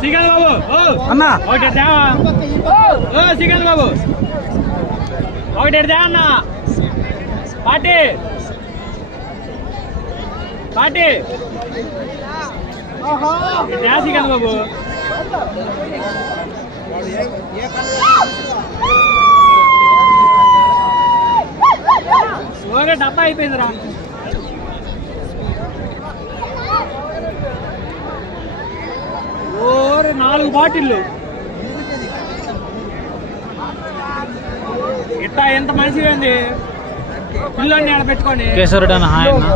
శ్రీకాంత్ బాబు ఓ. అన్న. ఒకటి తేవా ఓ శ్రీకాంత్ బాబు ఒకటి తే అన్న. పార్టీ. పార్టీ. తే శ్రీకాంత్ బాబు ఓకే డబ్బా అయిపోయిందిరా. ఓరే నాలుగు బాటిళ్ళు. ఇట్టా ఎంత మనిషి ఏంది? పిల్లల్ని ఆడ పెట్టుకొని. కేశవరెడ్డి అన్న హాయ్ అన్న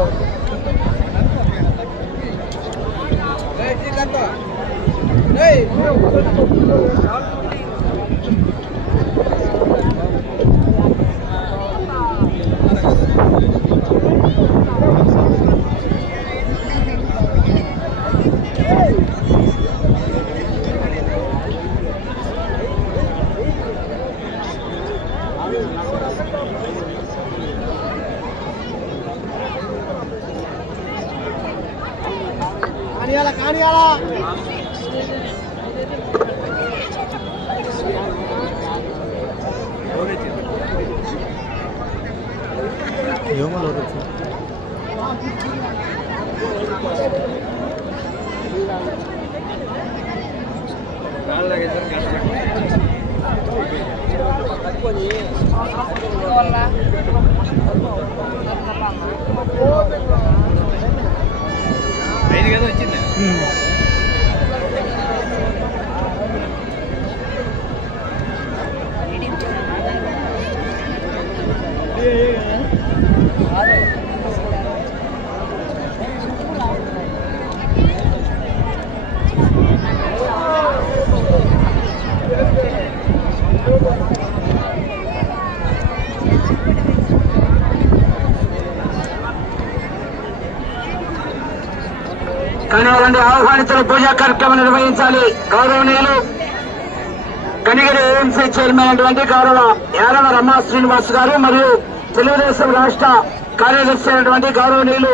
ఐదు కదా వచ్చింది కానివ్వండి ఆహ్వానితుల పూజా కార్యక్రమం నిర్వహించాలి. గౌరవనీయులు కనిగిరి ఏఎంసీ చైర్మన్ అయినటువంటి గౌరవ యాదవ రమా శ్రీనివాస్ గారు మరియు తెలుగుదేశం రాష్ట్ర కార్యదర్శి అయినటువంటి గౌరవనీయులు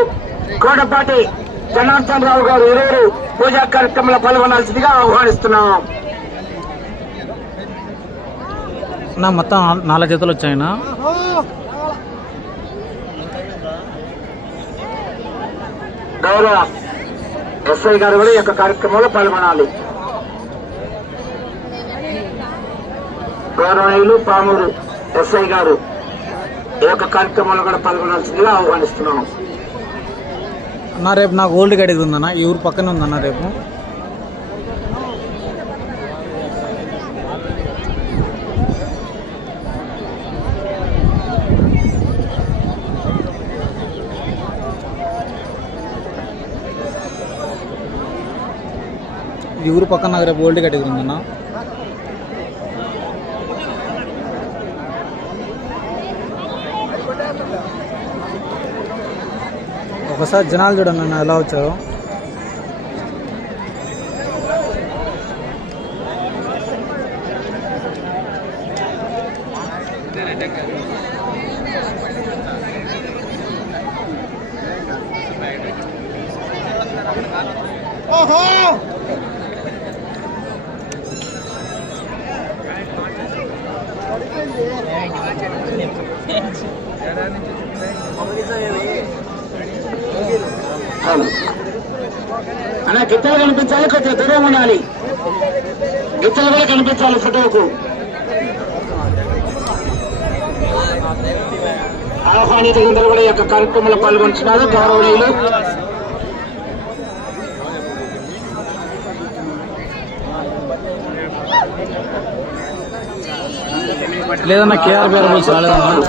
కోటపాటి జనార్దన్ రావు గారు ఇరువురు పూజా కార్యక్రమంలో పాల్గొనాల్సిందిగా ఆహ్వానిస్తున్నాం. అన్న మొత్తం నాల్- నాలుగు జతలు వచ్చాయన్న గౌరవ ఎస్ఐ గారు కూడా ఈ యొక్క కార్యక్రమంలో పాల్గొనాలి. గౌరవనీయులు పామూరు ఎస్ఐ గారు ఈ యొక్క కార్యక్రమంలో కూడా పాల్గొనాల్సిందిగా ఆహ్వానిస్తున్నాను. అన్న రేపు నాకు ఓల్డ్ గడిది ఉందన్న ఈ ఊరు పక్కనే ఉందన్న రేపు. ఊరు పక్కన నాకు రేపు ఓల్డ్ గడిది ఉందన్న. ఒకసారి జనాలు చూడండి అన్న ఎలా వచ్చారో. అవును అలా గిత్తలు కనిపించాలి కొంచెం దూరం ఉండాలి. గిత్తలు కూడా కనిపించాలి ఫోటోకు. ఆహ్వానితులందరూ కూడా ఈ యొక్క కార్యక్రమంలో పాల్గొంటున్నారు గౌరవనీయులు. లేదన్న కేఆర్ బేరబుల్స్ రాలేదన్న?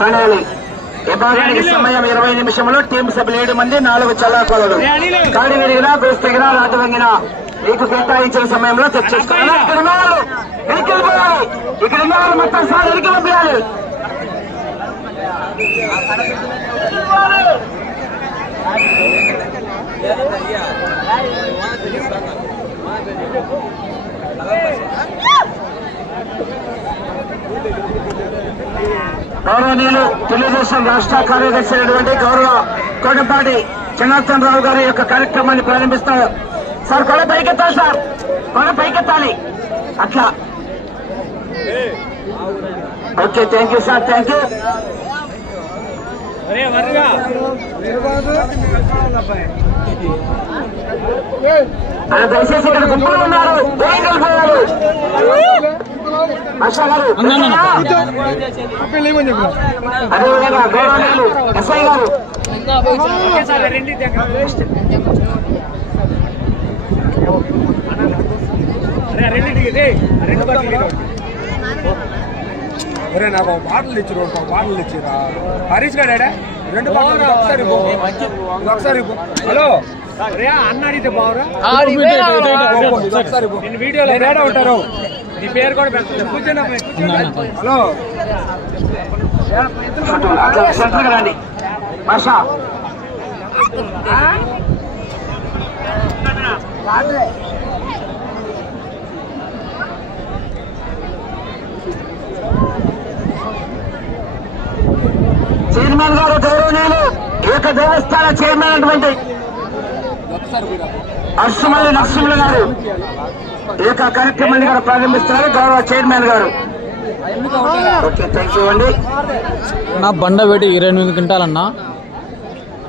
కానాలి. విభాగానికి సమయం ఇరవై నిమిషంలో టీం సభ్యులు ఏడు మంది నాలుగు చల్లాకొలడు కాడి విరిగినా గురిస్తగినా రాటు వంగినా. మీకు కేటాయించిన సమయంలో చర్చించుకోవాలి ఇక్కడ ఉన్న ఇక్కడ మొత్తం సార్ పంపించాలి. గౌరవనీయులు తెలుగుదేశం రాష్ట్ర కార్యదర్శి అయినటువంటి గౌరవ కోటపాటి జనార్దన్ రావు గారి యొక్క కార్యక్రమాన్ని ప్రారంభిస్తారు సార్ కొడ పైకెత్తాలి సార్. కొడ పైకెత్తాలి అట్లా. Okay thank you sir thank you దయచేసి ఇక్కడ గుంపులు ఉన్నారు. అన్న, అదేవిధంగా గౌరవనీయులు ఎస్ఐ గారు. ఒకేసారి రెండు అరే రెండింటికి రే రెండు ఒరే నాకు ఒక బాటలు ఇచ్చిరు ఒక బాటలు ఇచ్చిరా. హరీష్ గాడా రెండు బాటలు ఒకసారి ఒకసారి. హలో? అన్న అడిగితే బావురా ఇది ఒకసారి ఇవ్వు. నేను వీడియోలో మీరు ఏడ ఉంటారు? నీ పేరు కూడా పెడతాను. కూర్చోండి. హలో? చైర్మన్ గారు గౌరవనీయులు ఏక దేవస్థాన చైర్మన్ అటువంటి అర్షమల్లి నరసింహులు గారు ఏక కార్యక్రమాన్ని కూడా ప్రారంభిస్తున్నారు. గౌరవ చైర్మన్ గారు. నా బండ వెయిట్ ఇరవై ఎనిమిది క్వింటాలన్నా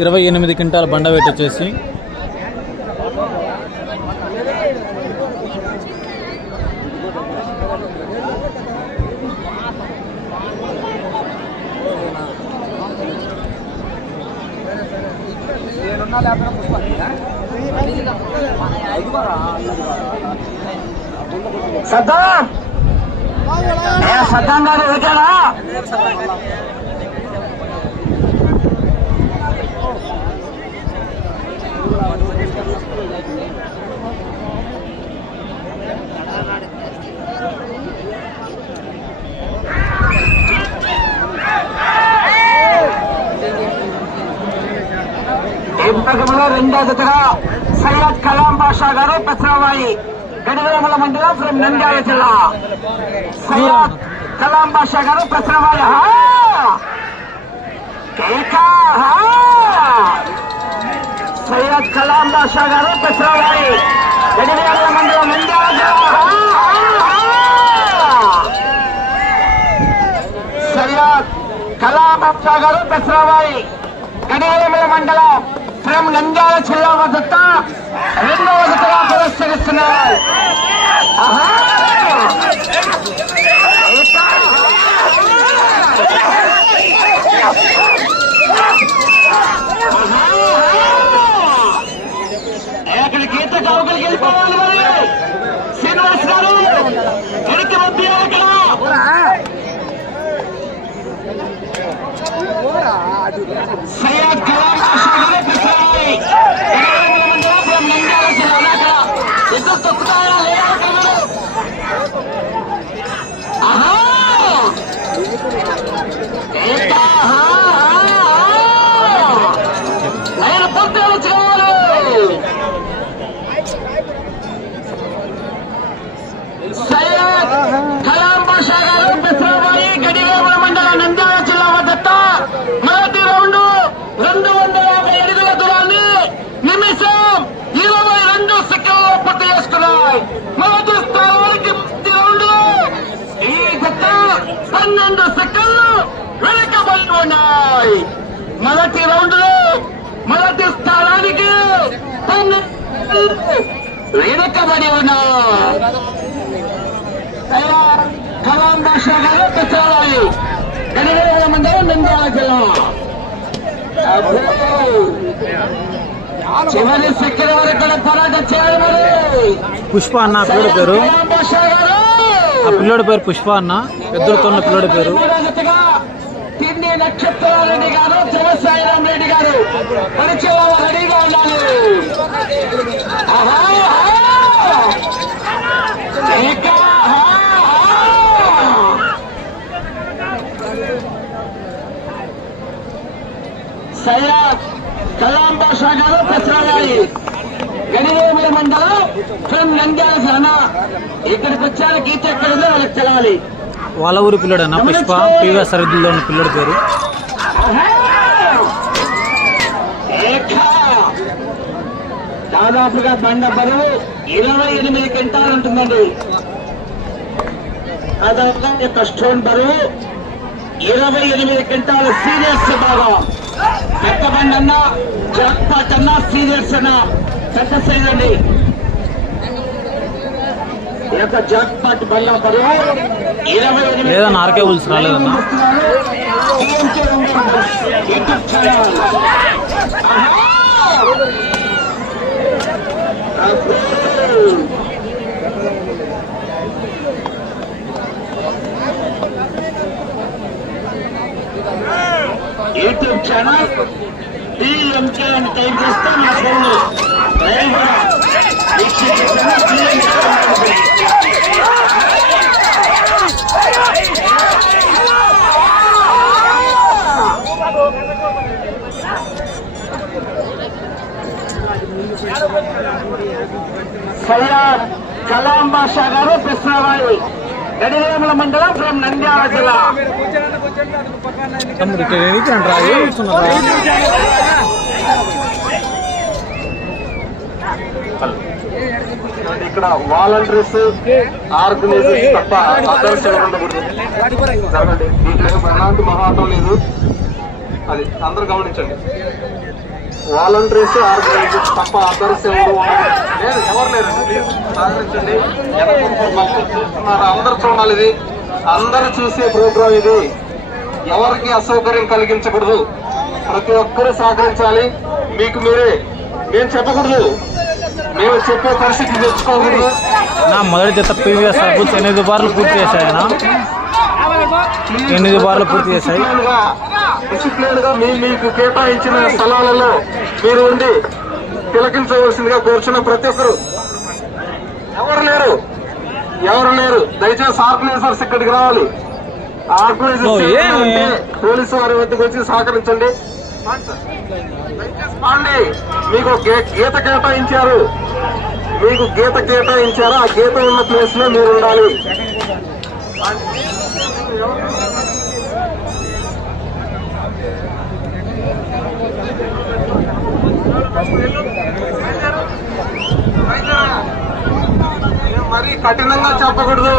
ఇరవై ఎనిమిది క్వింటాల బండ వెయిట్ వచ్చేసి సద్దాం ఏ సద్దాం గారు ఓకేనా ఈ రెండో జతగా సయ్యద్ కలాం బాషా గారు పెసరావాయి గడివేముల మండలం ఫ్రమ్ నంద్యాల జిల్లా. సయ్యద్ కలాం బాషా గారు పెసరావాయి సయ్యద్ కలాం బాషా గారు పెసరావాయి గడివేముల మండలం నంద్యాల జిల్లా సయ్యద్ కలాం బాషా గారు పెసరావాయి గడివేముల మండలం ఫ్రమ్ నంద్యాల జిల్లా వద్ద రెండవ జతగా పురస్కరిస్తున్నారు ఆహా! అక్కడ గీత చౌకలకి వెళ్ళిపోవాలి మరి శ్రీనివాస్ గారు వెనక్కి పంపించాలి అక్కడ సయ్యద్ కలాం ఆషా గారు పిలిచాయి. మండలం నంద్యాల జిల్లా అక్కడ ఇద్దరు తొక్కుతారా లేదా అక్కడ మీరు? ఆహా! ఏకా, ఆహా, ఆహా! లైన్ పూర్తి కావాలి సయ్యద్ కలాం బాషా గారు పెసరాబాయి గడివేముల మండలం నంద్యాల జిల్లా వద్ద మొదటి రౌండ్ రెండు వందల యాభై అడుగుల దూరాన్ని నిమిషం ఇరవై రెండు సెకండ్లు పూర్తి చేసుకున్నాయి మొదటి స్థానానికి మొదటి రౌండ్ ఈ జత పన్నెండు సెకండ్లు వెనుకబడి ఉన్నాయి మొదటి రౌండ్లో మొదటి స్థానానికి వెనుకబడి అయ్యా కలాం గారు నంద్యాల జిల్లా. అబ్బో. చివరి సెకండ్ వరకు కూడా పోరాటం చేయాలి మరి. పుష్ప అన్న పిల్లడి పేరు. ఆ పిల్లోడి పేరు పుష్ప అన్న. పెద్దలతో ఉన్న పిల్లోడి పేరు. నక్షత్రారెడ్డి గారు శివసాయిరాం రెడ్డి గారు. పరిచయం రెడీగా ఉన్నారు ఆహా, కలాం బాషా గారు పెసరాయి గడివేముల మండలం ఫ్రమ్ నంద్యాల సన ఇక్కడికి వచ్చారు గీత ఎక్కడ వాళ్ళకి తెలవాలి. వాళ్ళ ఊరి పిల్లడు అన్న పుష్ప పీవీఎస్ సరిహద్దుల్లో ఉన్న పిల్లడి పేరు? దాదాపుగా బండ బరువు ఇరవై ఎనిమిది క్వింటాలు ఉంటుందండి. దాదాపుగా యొక్క స్టోన్ బరువు ఇరవై ఎనిమిది క్వింటాలు సీరియస్ బాగా. పెద్ద బండి అన్నా జాక్పాట్ అన్నా సీరియస్ అన్నా. పెద్ద సైజ్ అండి ఈ యొక్క జాక్పాట్ బల్ల బరువు ఇరవై ఎనిమిది లేదన్న ఆర్కే బుల్స్ రాలేదన్న? యూట్యూబ్ ఛానల్ ఛానల్ టీఎంకే అని టైప్ చేస్తే నా ఫోన్. డ్రైవర్ వీక్షించేసాను టీఎంకే సయ్యాద్ కలాం బాషా గారు కృష్ణాబాయి గడివేముల మండలం ఫ్రమ్ నంద్యాల జిల్లా మీరు కూర్చోండి కూర్చోండి అది పక్కన ఎన్ని- తమ్ముడు ఇక్కడ వాలంటీర్స్ ఆర్గనైజర్స్ తప్ప అదర్స్ ఎవరు ఉండకూడదు. జరగండి దీంట్లో ఎలాంటి మహాటం లేదు. అది అందరూ గమనించండి. వాలంటీర్స్ ఆర్గనైజర్స్ తప్ప అదర్స్ ఎవరు లేదు. ఎవరు లేరు. ప్లీజ్ అందరు అందరూ చూడాలి ఇది. అందరూ చూసే ప్రోగ్రామ్ ఇది. ఎవరికి అసౌకర్యం కలిగించకూడదు. ప్రతి ఒక్కరూ సహకరించాలి. మీకు మీరే. మేము చెప్పకూడదు. మేము చెప్పే పరిస్థితి తెచ్చుకోకూడదు నా మొదటి జత ప్రీవియస్ సర్బుల్స్ ఎనిమిది బార్లు పూర్తి చేశాయన ఎనిమిది బార్లు పూర్తి చేశాయి. మీకు కేటాయించిన స్థలాలలో మీరు ఉండి తిలకించవలసిందిగా కోరుచున్న ప్రతి ఒక్కరు. ఎవరు లేరు? ఎవరు లేరు? దయచేసి ఆర్గనైజర్స్ ఇక్కడికి రావాలి. ఆర్గనైజర్స్ పోలీసు వారి వద్దకు వచ్చి సహకరించండి. పాండి మీకు గీత కేటాయించారు. మీకు గీత కేటాయించారు? ఆ గీత ఉన్న ప్లేస్లో మీరు ఉండాలి. మరి కఠినంగా చెప్పకూడదు.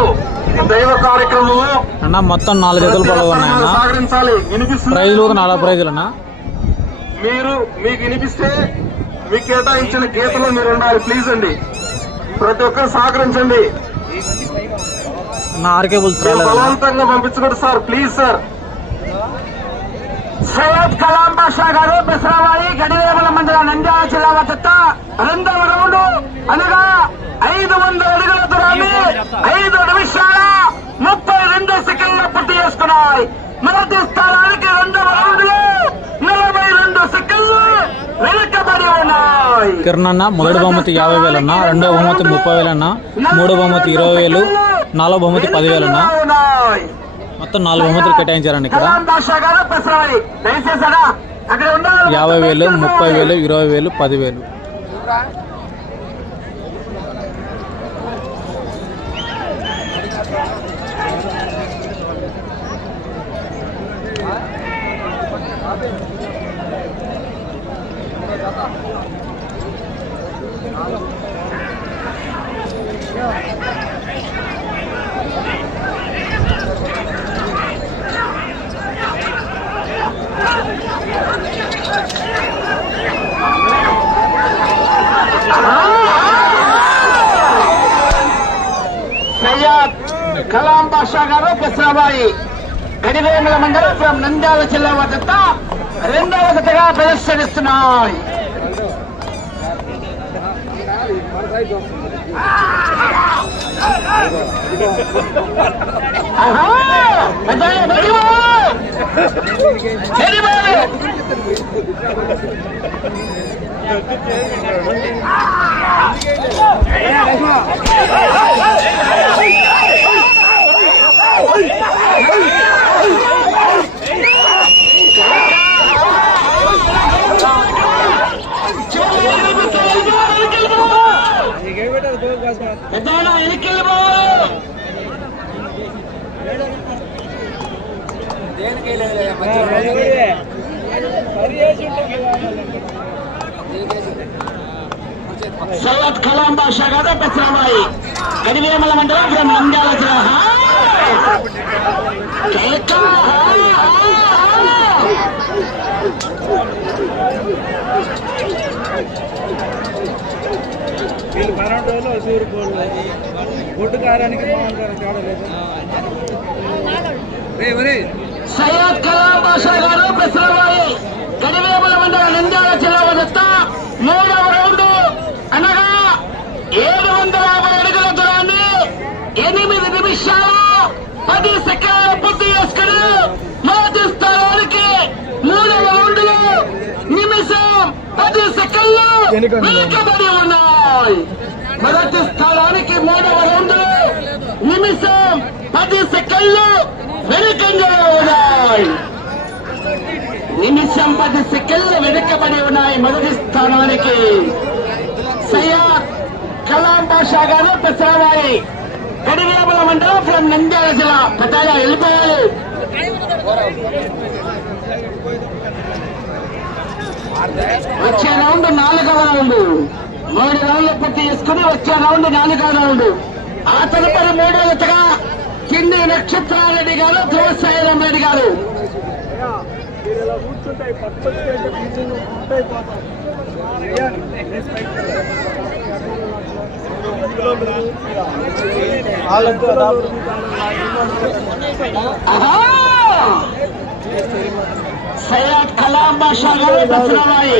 ఇది దైవ కార్యక్రమము. అన్న మొత్తం నాలుగు పాల్గొన్నాయన్న. సహకరించాలి. వినిపిస్తుంది? ప్రైజులు నాలుగు ప్రైజులు అన్న మీరు మీకు వినిపిస్తే మీకు కేటాయించిన గీతలో మీరు ఉండాలి. ప్లీజ్ అండి. ప్రతి ఒక్కరు సహకరించండి. బలవంతంగా పంపించకూడదు sir please sir. Syed Kalam Basha గారు బెసరాబాయి గడివేముల మండల నంద్యాల జిల్లా వద్ద రెండవ రౌండ్. అనగా ఐదు వందల అడుగుల దూరాన్ని ఐదు నిమిషాల ముప్పై రెండు సెకండ్ల పూర్తి చేసుకున్నాయి. మొదటి స్థానానికి రెండవ రౌండ్లో నలభై రెండు సెకండ్లు వెనుకబడి ఉన్నాయి కిరణ్ అన్న మొదటి బహుమతి యాభై వేలు అన్న రెండో బహుమతి ముప్పై వేలు అన్న మూడో బహుమతి ఇరవై వేలు నాలుగో బహుమతి పదివేలు అన్న ఉన్నాయి. మొత్తం నాలుగు బహుమతులు కేటాయించారండి ఇక్కడ. యాభై వేలు ముప్పై వేలు ఇరవై వేలు పదివేలు సయ్యాద్ కలాం బాషా గారు బెసరాబాయి గడివేముల మండలం ఫ్రమ్ నంద్యాల జిల్లా వద్ద రెండవ జతగా ప్రదర్శనిస్తున్నాయి పెద్దవాళ్ళ వెనక్కి వెళ్ళిపోవాలి మరి చేసి ఉంటుంది కదా. సయ్యద్ కలాం బాషా గారు పెసరాబాయి గడివేమల మండలం ఫ్రమ్ నంద్యాల జిల్లా కేక! వీళ్ళు కరెంట్ వాళ్ళు సూరుకోళ్ళు ఒడ్డు కారానికి మామూలు కారానికి సయ్యద్ కలాం బాషా గారు నంద్యాల జిల్లా వద్ద మూడవ రౌండ్ అనగా ఏడు వందల యాభై అడుగుల దూరాన్ని ఎనిమిది నిమిషాలు పది సెకండ్ల పూర్తి చేసుకుని మొదటి స్థానానికి మూడవ రౌండ్లో నిమిషం పది సెకండ్లు వెనుకబడి ఉన్నాయి. మొదటి స్థానానికి మూడవ రౌండ్ నిమిషం పది సెకండ్లు వెనుకంగా ఉన్నాయి. నిమిషం పది సెకండ్లు వెనుకబడి ఉన్నాయి మొదటి స్థానానికి. సయ్యాద్ కలాం బాషా గారు గడివేమల మండలం ఫ్రమ్ నంద్యాల జిల్లా పటాయ వెళ్ళిపోవాలి. వచ్చే రౌండ్ నాలుగవ రౌండ్. మూడు రౌండ్లు పూర్తి చేసుకుని వచ్చే రౌండ్ నాలుగవ రౌండ్. ఆ తదుపరి మూడో జతగా కింది నక్షత్రారెడ్డి గారు ధ్రువసాయిరాం రెడ్డి గారు. కూర్చుంటాయి సయ్యద్ కలాం బాషా గారు దసరాబాయి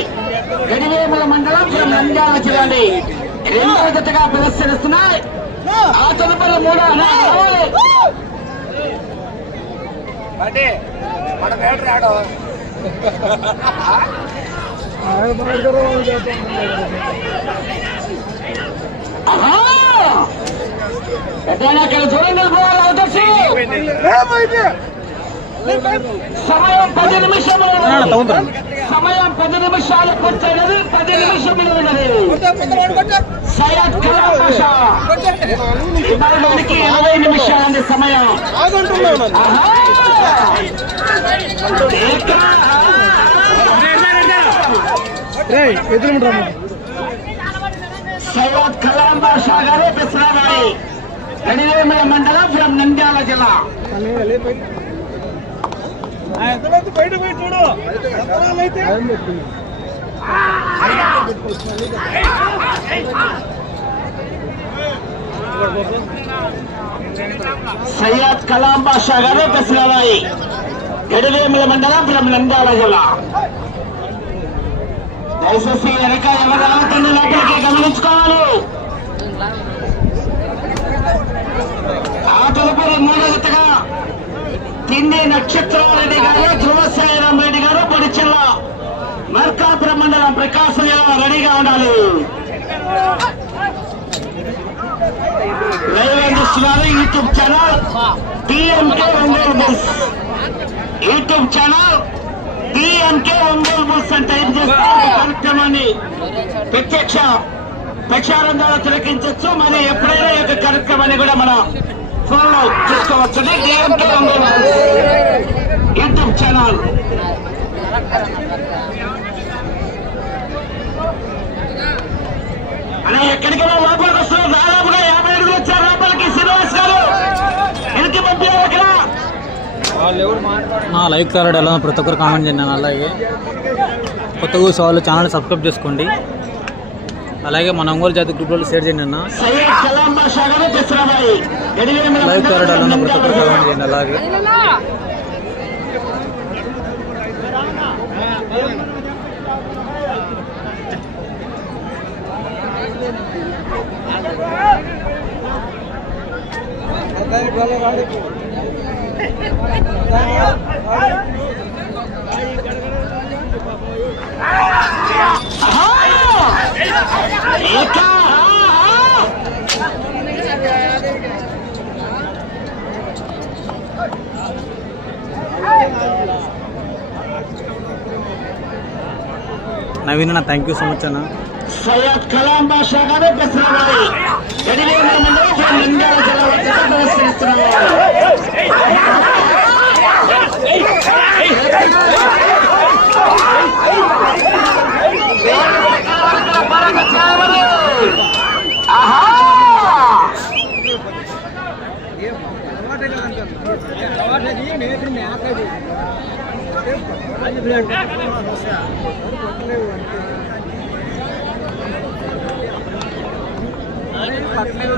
గడివేముల మండలం నంద్యాల జిల్లాని రెండవ జతగా ప్రదర్శనిస్తున్నాయి ఆ తదుపరి మూడో. అంటే మన ఆహా! పెద్దయినా ఇక్కడ చూడండి పోవాలి అవకాశం సమయం పది నిమిషములు ఉన్నది. సమయం పది నిమిషాలు పూర్తయినది పది నిమిషములు ఉన్నది సయ్యద్ కలాం బాషా విమానానికి ఇరవై నిమిషాలండి సమయం ఆహా! సయ్యద్ కలాం బాషా గారు పెసరాబాయి గడివేముల మండలం ఫ్రమ్ నంద్యాల జిల్లా. బయట పోయి చూడు అయితే సయ్యద్ కలాం బాషా గారు పెసరాబాయి గడివేముల మండలం ఫ్రమ్ నంద్యాల జిల్లా. దయచేసి వెనక ఎవరు రావద్దండి లోపలికి గమనించుకోవాలి. ఆ తదుపరి మూడవతగా జతగా తిండి నక్షత్రారెడ్డి గారు ధ్రువసాయిరాం రెడ్డి గారు పొడిచిల్ల మర్కాపురం మండలం ప్రకాశం జిల్లా రెడీగా ఉండాలి. లైవ్ అందిస్తున్నారు YouTube channel TMK Ongole YouTube channel TMK Ongole bulls అని టైప్ చేస్తే కార్యక్రమాన్ని ప్రత్యక్ష ప్రచారం ద్వారా తిలకించవచ్చు మరి ఎప్పుడైనా ఈ యొక్క కార్యక్రమాన్ని కూడా మనం ఫోన్లో చూసుకోవచ్చు టీఎంకే ఒంగోలు యూట్యూబ్ ఛానల్. అలా ఎక్కడికైనా నా లైవ్ క్లారిటీ ఎలా ప్రతి ఒక్కరు కామెంట్ చేయండి. అలాగే కొత్తగా చూసే వాళ్ళు ఛానల్ సబ్స్క్రైబ్ చేసుకోండి. అలాగే మన ఒంగోలు జాతి గ్రూప్లో షేర్ చేయండి అన్న. సయ్యద్ కలాం బాషా గారు పెసరాబాయి ఎడివేముల లైవ్ క్లారిటీ ఎలా ప్రతి ఒక్కరు కామెంట్ చేయండి. అలాగే. ఏకా! నవీన్ అన్న థ్యాంక్ యూ సో మచ్ అన్న. సయ్యద్ కలాం బాషా గారు పెసరాబాయి ఎడివేముల పట్లేదు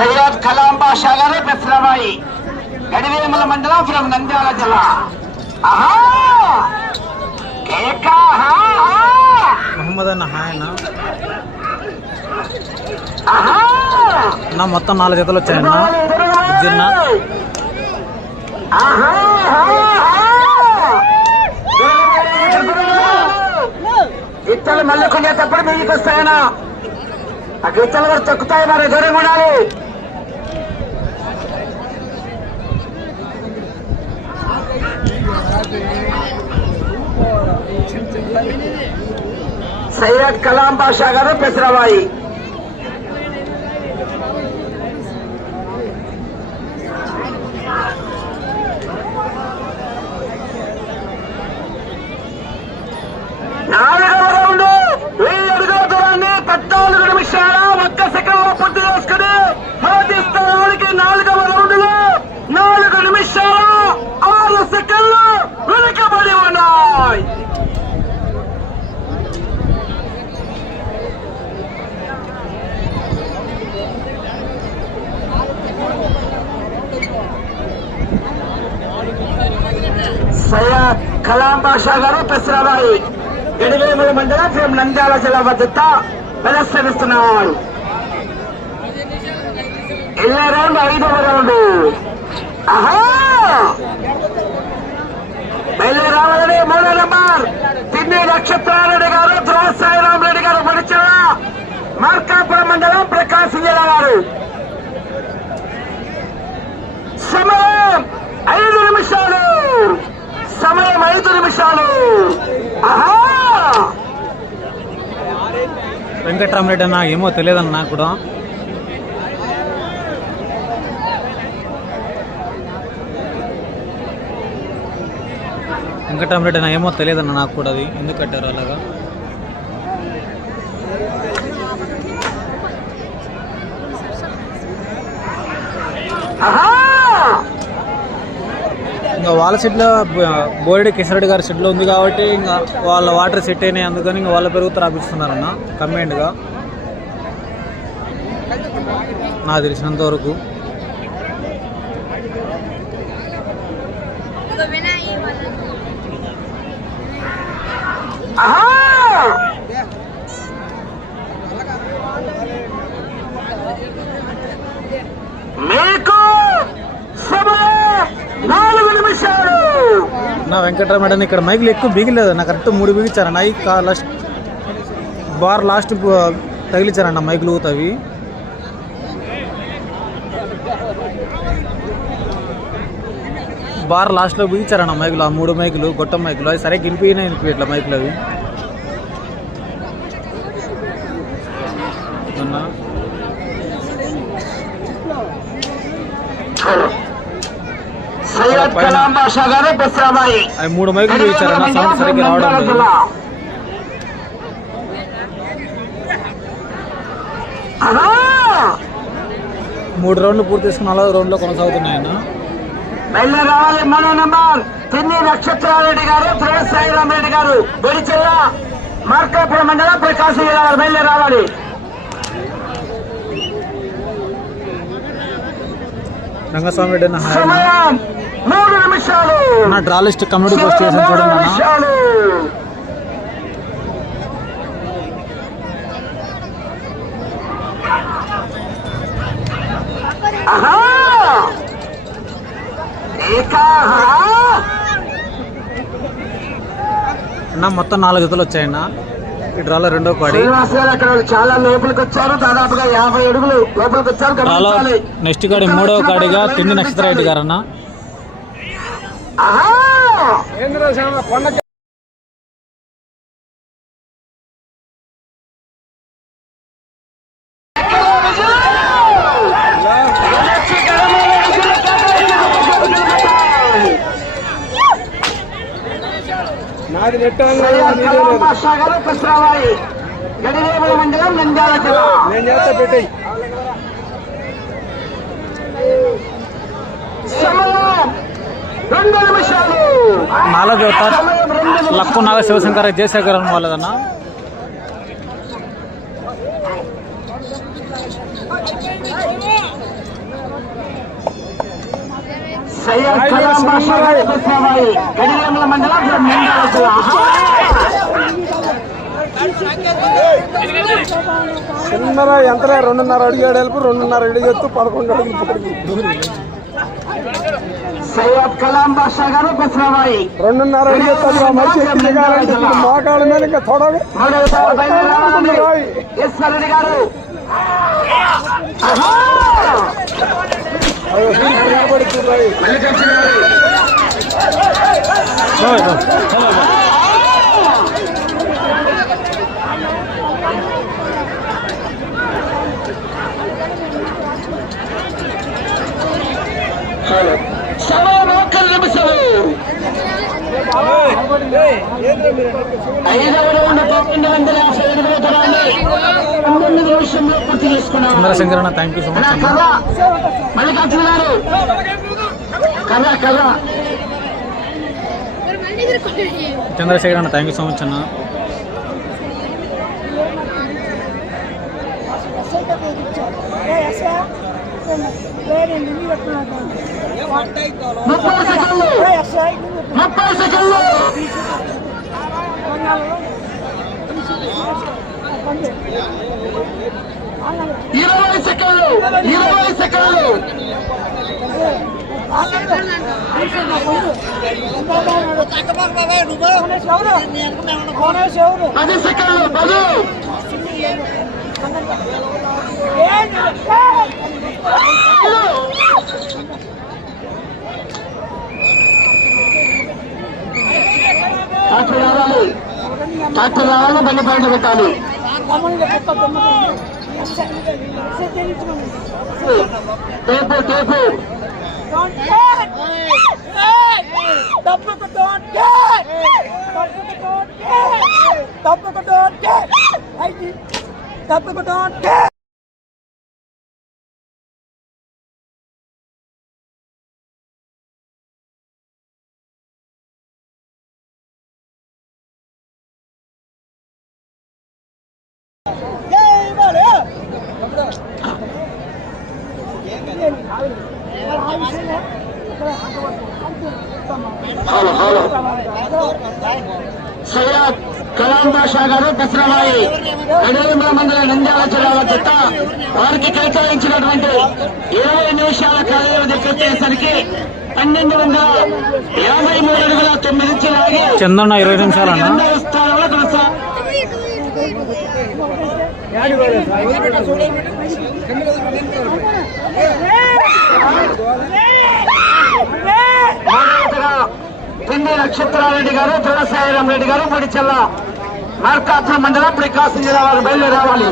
సయ్యద్ కలాం బాషా గారు పెసరబాయి గడివేముల మండలం ఫ్రమ్ నంద్యాల జిల్లా. మహమ్మద్ అన్న హాయ్ అన్న. ఆహా. అన్న మొత్తం నాలుగు జతలు వచ్చాయన్న. జిన్న. ఆహా, ఆహా. గిత్తలు మళ్ళీ కొనేటప్పుడు మీదికి వస్తాయనా ఆ గిత్తలు కూడా తొక్కుతాయి మరి దూరం ఉండాలి. సయ్యద్ కలాం బాషా గారు పెసరవాయి. నాలుగవ రౌండ్ వెయ్యి అడుగుల దూరాన్ని పద్నాలుగు నిమిషాల ఒక్క లో పూర్తి చేసుకుని మొదటి స్థానానికి నాలుగవ రౌండ్లో నాలుగు నిమిషాల ఆరు సెకండ్లు వెనుకబడి ఉన్నాయి సయ్యద్ కలాం బాషా గారు పెసరాబాయి ఎడివేముల మండలం ఫ్రమ్ నంద్యాల జిల్లా భద్రత ప్రదర్శనిస్తున్నారు ఎల్లే రౌండ్ ఐదవ రౌండ్. బయలు రావాలని మూడో నెంబర్. తిన్ని నక్షత్రారెడ్డి గారు ధ్రువసాయిరామ్ రెడ్డి గారు మడిచల మార్కాపురం మండలం ప్రకాశం జిల్లా వారు. సమయం ఐదు నిమిషాలు. సమయం ఐదు నిమిషాలు. ఆహా! వెంకట్రామరెడ్డి అన్న ఏమో తెలియదన్న నాకు కూడా. వెంకటరామరెడ్డి అన్న ఏమో తెలియదన్న నాకు కూడా అది. ఎందుకు కట్టారు అలాగా? ఆహా! ఇంకా వాళ్ళ సెట్లో బోరెడ్డి కిషరెడ్డి గారి సెట్లో ఉంది కాబట్టి ఇంకా వాళ్ళ వాటర్ సెట్ అయినాయి. అందుకని ఇంకా వాళ్ళ పెరుగుతూ రాపిస్తున్నారన్న కంబైండ్గా నాకు తెలిసినంత వరకు ఆహా మీకు సమయం నాలుగు నిమిషాలు నా మేడం ఇక్కడ మైకులు ఎక్కువ బిగిలేదు నా కరెక్ట్ మూడు బిగించారన్న అవి కా లాస్ట్ బార్ లాస్ట్ తగిలించారన్న మైకులు ఊతవి. బార్ లాస్ట్లో బిగించారన్న మైకులు ఆ మూడు మైకులు గొట్టం మైకులు. అవి సరే గిలిపినాయి ఇట్లా మైకులు అవి అన్నా సయ్యద్ కలాం బాషా గారు బెస్రాబాయి అవి మూడు మైకులు బిగించారన్న సౌండ్ సరిగ్గా రావడం లేదు. మూడు రౌండ్లు పూర్తి చేసుకుని నాలుగో రౌండ్లో కొనసాగుతున్నాయన్న. వెళ్ళి రావాలి మనో నంబర్. తిన్ని నక్షత్రారెడ్డి గారు ధ్రువసాయిరామ్ రెడ్డి గారు బొడిచెల్ల మార్కాపురం మండలం ప్రకాశం జిల్లా గారు వెళ్ళి రావాలి. రంగస్వామి రెడ్డి. సమయం. మూడు నిమిషాలు. నా డ్రా లిస్ట్ కమ్యూనిటీ పోస్ట్ చేసాను మూడు చూడండి నిమిషాలు. అన్న మొత్తం నాలుగు జతలు వచ్చాయన్న. ఈ డ్రాలో రెండో పాడి. చాలా లోపలికి వచ్చారు. దాదాపుగా యాభై అడుగులు లోపలికి వచ్చారు. నెక్స్ట్ కాడి మూడవ కాడిగా తిండి నక్షత్రరెడ్డి గారు అన్న నంద్యాల జిల్లా. నేను చేస్తా పెట్టేయి. సమయం రెండు నిమిషాలు. నాలుగో జత సమయం రెండు నిమిషాలు. లక్కు నాగ శివశంకర్ జయశేఖర్ అని వాళ్ళదన్న చిన్నర ఎంత రెండున్నర అడిగాడు వెళ్ళి రెండున్నర అడిగెత్తు పదకొండు పొడిగి సయ్యద్ కలాం బాషా గారు బస్రాబాయి రెండున్నర అడిగెత్తాడు మంచి దిగాలంటే ఇప్పుడు మోకాళ్ళ మీద ఇంకా తొడగ మూడవసారి బయలుదేరాలని ఈశ్వరుడి గారు ఆహా! మల్లికార్జున గారు. సమయం ఒక్క నిమిషము ఐదవ రౌండ్ పన్నెండు వందల యాభై ఎనిమిదవ తరాన్ని పంతొమ్మిది నిమిషంలో పూర్తి చేసుకున్నాం చంద్రశంకర్ అన్న థ్యాంక్ యూ సో మచ్ కర్ర మల్లికార్జున గారు కర్ర కర్ర చంద్రశేఖర్ అన్న థ్యాంక్ యూ సో మచ్ అన్న సెకండ్లు ముప్పై సెకండ్లు ఇరవై సెకండ్లు ఇరవై సెకండ్లు పది సెకండ్లు పది ట్రాక్టర్ రావాలి ట్రాక్టర్ రావాలి బండి పైన పెట్టాలి టేపు టేపు తప్పుకు తోటే తప్పుకు తోటే తప్పుకు తోటే తప్పుకు తోటే సయ్యద్ కలాం బాషా గారు దసరాబాయి గడేంద్ర మండల నంద్యాల జిల్లా జత వారికి కేటాయించినటువంటి ఇరవై నిమిషాల కాల వ్యవధి పూర్తయ్యేసరికి పన్నెండు వందల యాభై మూడు అడుగుల తొమ్మిది ఆగి చందన్న ఇరవై నిమిషాలు స్థానంలో కొనసా మొదటగా పిండి నక్షత్రారెడ్డి గారు తులసాయిరం రెడ్డి గారు పొడిచెల్ల మార్కాపురం మండలం ప్రకాశం జిల్లా వారు బయలుదేరి రావాలి.